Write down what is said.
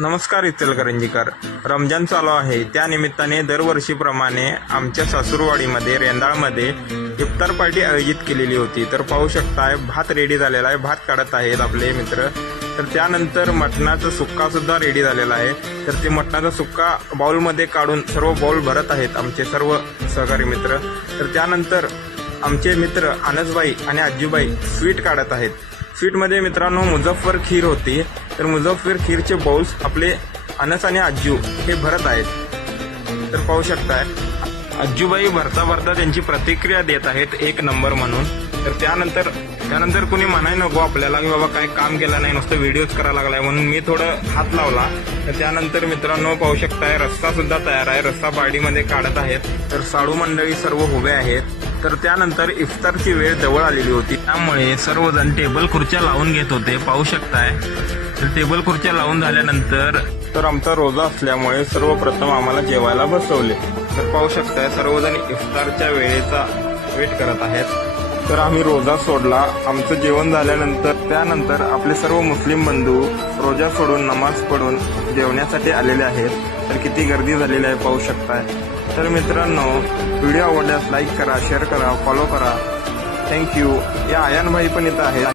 नमस्कार इचलकरंजीकर. रमजान चालू आहे, त्या निमित्ताने दरवर्षीप्रमाणे आमच्या सासूरवाडीमध्ये रेंदाळमध्ये इफ्तार पार्टी आयोजित केलेली होती. तर पाहू शकताय भात रेडी झालेला आहे, भात काढत आहेत आपले मित्र. तर त्यानंतर मटणाचा सुक्का सुद्धा रेडी झालेला आहे. तर ते मटणाचा सुक्का बाउलमध्ये काढून सर्व बाउल भरत आहेत आमचे सर्व सहकारी मित्र. तर त्यानंतर आमचे मित्र अनसबाई आणि आजीबाई स्वीट काढत आहेत. स्वीटमध्ये मित्रांनो मुझफ्फर खीर होती. तर मुझफ्फर खीरचे बाउल्स आपले अनस आणि आज्जू हे भरत आहेत. तर पाहू शकताय आज्जूबाई भरता भरता त्यांची प्रतिक्रिया देत आहेत एक नंबर म्हणून. तर त्यानंतर कुणी म्हणाय नको आपल्याला की बाबा काय काम केलं नाही, नुसतं व्हिडिओज करायला लागलाय, म्हणून मी थोडं हात लावला. तर त्यानंतर मित्रांनो पाहू शकताय रस्सा सुद्धा तयार आहे, रस्सा पार्टीमध्ये काढत आहेत. तर साडू मंडळी सर्व उभे आहेत. तर त्यानंतर इफ्तारची वेळ जवळ आलेली होती, त्यामुळे सर्वजण टेबल खुर्च्या लावून घेत होते. पाहू शकताय तर टेबल खुर्च्या लावून झाल्यानंतर तर आमचा रोजा असल्यामुळे सर्वप्रथम आम्हाला जेवायला बसवले. तर पाहू शकताय सर्वजण इफ्तारच्या वेळेचा वेट करत आहेत. तर आम्ही रोजा सोडला. आमचं जेवण झाल्यानंतर त्यानंतर आपले सर्व मुस्लिम बंधू रोजा सोडून नमाज पढून जेवण्यासाठी आलेले आहेत. तर किती गर्दी झालेली आहे पाहू शकताय. तर मित्रांनो, व्हिडिओ आवडल्यास लाईक करा, शेअर करा, फॉलो करा. थँक्यू. या आयान भाई पण इथं आहेत.